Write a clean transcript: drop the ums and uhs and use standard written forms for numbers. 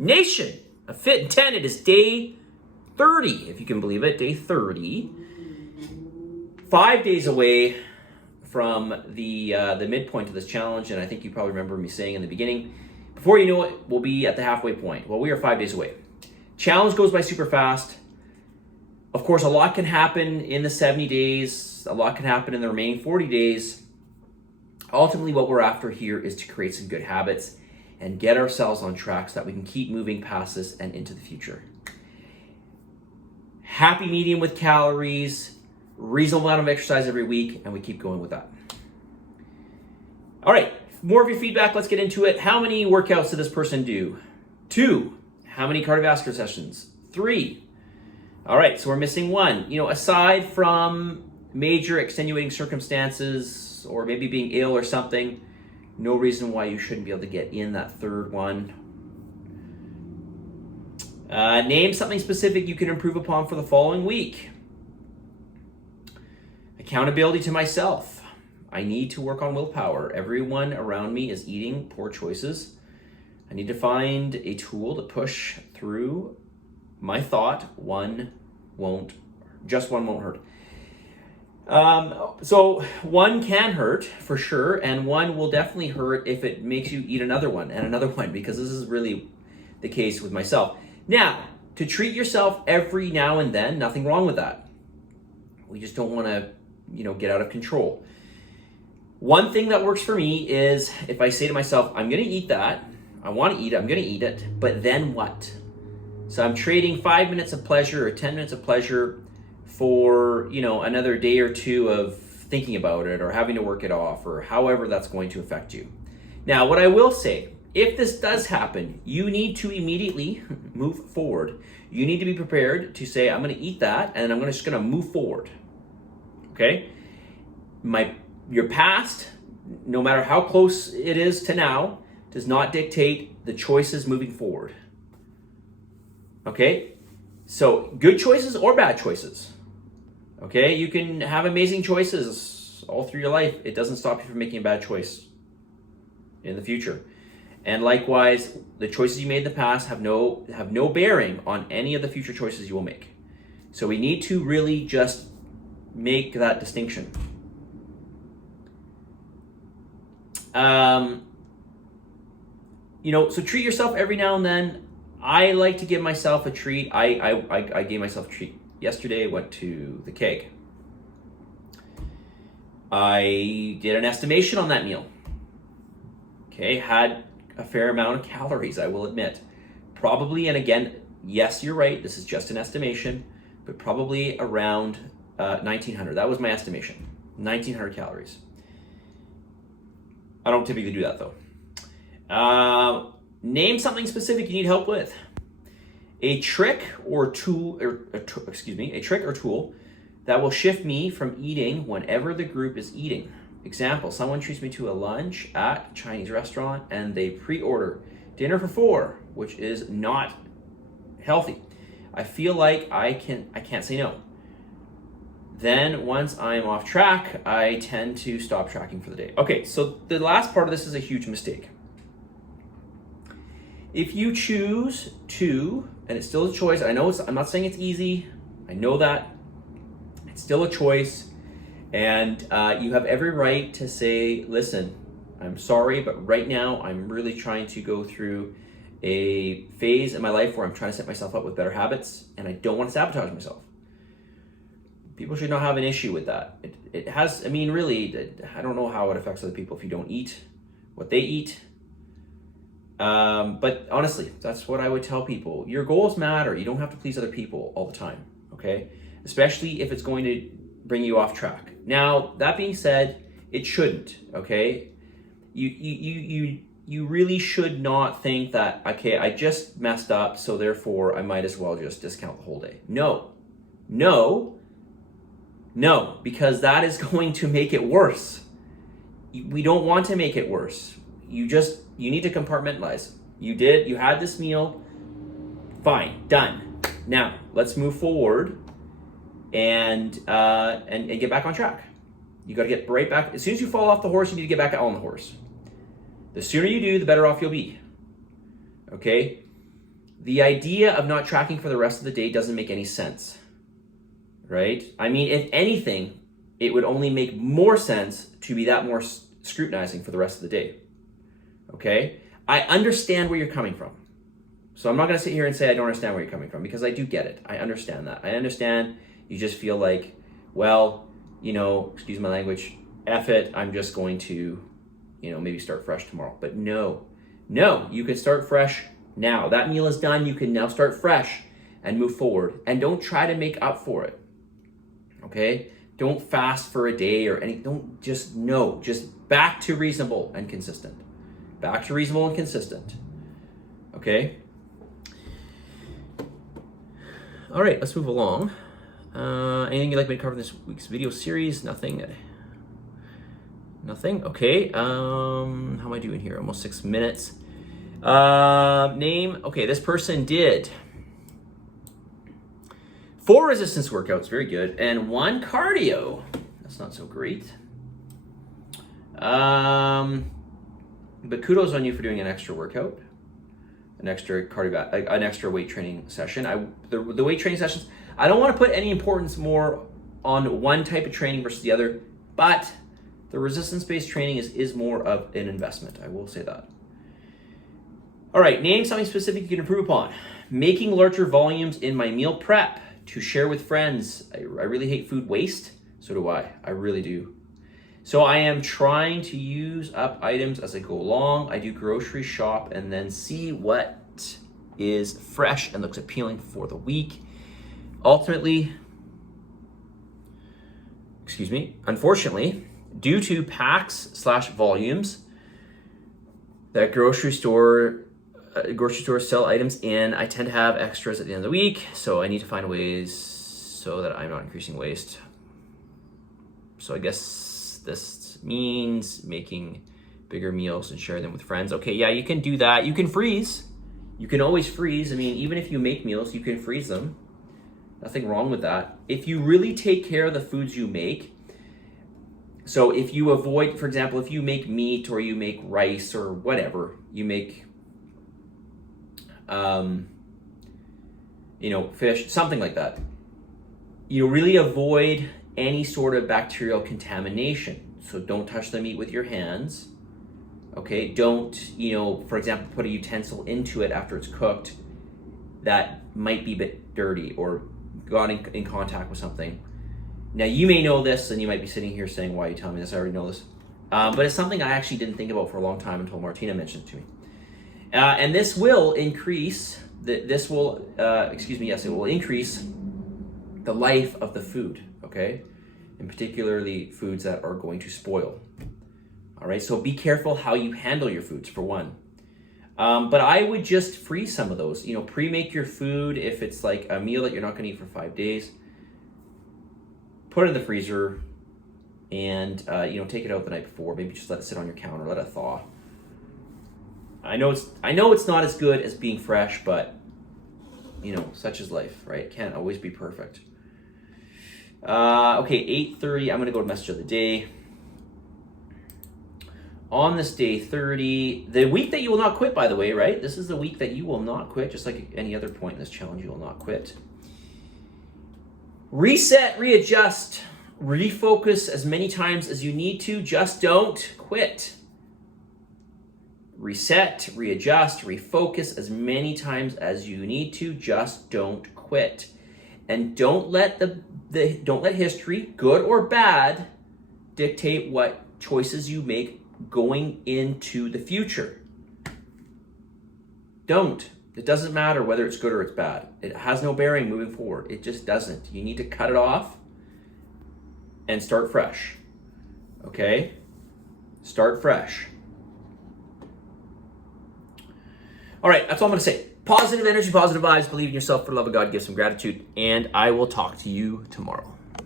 Nation of Fit and 10, it is day 30, if you can believe it, day 30. 5 days away from the midpoint of this challenge, and I think you probably remember me saying in the beginning, before you know it, we'll be at the halfway point. Well, we are 5 days away. Challenge goes by super fast. Of course, a lot can happen in the 70 days. A lot can happen in the remaining 40 days. Ultimately, what we're after here is to create some good habits and get ourselves on track so that we can keep moving past this and into the future. Happy medium with calories, reasonable amount of exercise every week, and we keep going with that. All right, more of your feedback. Let's get into it. How many workouts did this person do? 2. How many cardiovascular sessions? 3. All right, so we're missing 1. Aside from major extenuating circumstances or maybe being ill or something, no reason why you shouldn't be able to get in that third one. Name something specific you can improve upon for the following week. Accountability to myself. I need to work on willpower. Everyone around me is eating poor choices. I need to find a tool to push through my thought. Just one won't hurt. So 1 can hurt for sure, and 1 will definitely hurt if it makes you eat another one and another one, because this is really the case with myself. Now, to treat yourself every now and then, nothing wrong with that. We just don't want to, get out of control. One thing that works for me is if I say to myself, I'm going to eat that, I want to eat it, I'm going to eat it, but then what? So I'm trading 5 minutes of pleasure or 10 minutes of pleasure for, another day or 2 of thinking about it or having to work it off or however that's going to affect you. Now, what I will say, if this does happen, you need to immediately move forward. You need to be prepared to say, I'm going to eat that and I'm just going to move forward. Okay? Your past, no matter how close it is to now, does not dictate the choices moving forward. Okay? So, good choices or bad choices. Okay? You can have amazing choices all through your life. It doesn't stop you from making a bad choice in the future. And likewise, the choices you made in the past have no bearing on any of the future choices you will make. So we need to really just make that distinction. So treat yourself every now and then. I like to give myself a treat. I gave myself a treat. Yesterday I went to the keg. I did an estimation on that meal. Okay, had a fair amount of calories, I will admit. Probably, and again, yes, you're right, this is just an estimation, but probably around 1,900. That was my estimation, 1,900 calories. I don't typically do that though. Name something specific you need help with. A trick or tool that will shift me from eating whenever the group is eating. Example, someone treats me to a lunch at a Chinese restaurant and they pre-order dinner for 4, which is not healthy. I feel like I can't say no. Then once I'm off track, I tend to stop tracking for the day. Okay, so the last part of this is a huge mistake. If you choose to, and it's still a choice, I'm not saying it's easy, I know that, it's still a choice, and you have every right to say, listen, I'm sorry, but right now I'm really trying to go through a phase in my life where I'm trying to set myself up with better habits, and I don't want to sabotage myself. People should not have an issue with that. It has, really, I don't know how it affects other people if you don't eat what they eat. But honestly, that's what I would tell people. Your goals matter. You don't have to please other people all the time, okay? Especially if it's going to bring you off track. Now, that being said, it shouldn't, okay? You really should not think that, okay, I just messed up, so therefore I might as well just discount the whole day. No, because that is going to make it worse. We don't want to make it worse. You need to compartmentalize. You had this meal, fine, done. Now, let's move forward and get back on track. You got to get right back. As soon as you fall off the horse, you need to get back on the horse. The sooner you do, the better off you'll be. Okay? the idea of not tracking for the rest of the day doesn't make any sense, right? I mean, if anything, it would only make more sense to be that more scrutinizing for the rest of the day, okay? I understand where you're coming from. So I'm not going to sit here and say I don't understand where you're coming from, because I do get it. I understand that. I understand you just feel like, well, you know, excuse my language, F it, I'm just going to, you know, maybe start fresh tomorrow. But no, you can start fresh now. That meal is done. You can now start fresh and move forward. And don't try to make up for it, okay? Don't fast for a day or anything. Don't just, no, just back to reasonable and consistent. Back to reasonable and consistent, okay? All right, let's move along. Anything you'd like me to cover in this week's video series? Nothing. Okay. How am I doing here? Almost 6 minutes. Name. Okay, this person did 4 resistance workouts, very good, and 1 cardio. That's not so great. But kudos on you for doing an extra workout, an extra an extra weight training session. The weight training sessions, I don't want to put any importance more on one type of training versus the other, but the resistance-based training is more of an investment. I will say that. All right, name something specific you can improve upon. Making larger volumes in my meal prep to share with friends. I really hate food waste. So do I. I really do. So I am trying to use up items as I go along. I do grocery shop and then see what is fresh and looks appealing for the week. Ultimately, unfortunately, due to packs/volumes that grocery stores sell items in, I tend to have extras at the end of the week, so I need to find ways so that I'm not increasing waste. So I guess this means making bigger meals and share them with friends. Okay, yeah, you can do that. You can freeze. You can always freeze. I mean, even if you make meals, you can freeze them. Nothing wrong with that. If you really take care of the foods you make, so if you avoid, for example, if you make meat or you make rice or whatever, you make, fish, something like that, you really avoid any sort of bacterial contamination. So don't touch the meat with your hands. Okay, don't, for example, put a utensil into it after it's cooked that might be a bit dirty or got in contact with something. Now, you may know this, and you might be sitting here saying, why are you telling me this? I already know this. But it's something I actually didn't think about for a long time until Martina mentioned it to me. And this will increase, it will increase the life of the food, okay? And particularly foods that are going to spoil. All right, so be careful how you handle your foods, for one. But I would just freeze some of those. Pre-make your food if it's like a meal that you're not going to eat for 5 days. Put it in the freezer and, take it out the night before. Maybe just let it sit on your counter, let it thaw. I know it's not as good as being fresh, but, such is life, right? Can't always be perfect. Okay, 8:30, I'm going to go to message of the day. On this day 30, the week that you will not quit, by the way, right? This is the week that you will not quit, just like any other point in this challenge, you will not quit. Reset, readjust, refocus as many times as you need to, just don't quit. Reset, readjust, refocus as many times as you need to, just don't quit. And don't let don't let history, good or bad, dictate what choices you make going into the future. Don't. It doesn't matter whether it's good or it's bad. It has no bearing moving forward. It just doesn't. You need to cut it off and start fresh. Okay? Start fresh. All right, that's all I'm going to say. Positive energy, positive vibes, believe in yourself, for the love of God, give some gratitude, and I will talk to you tomorrow.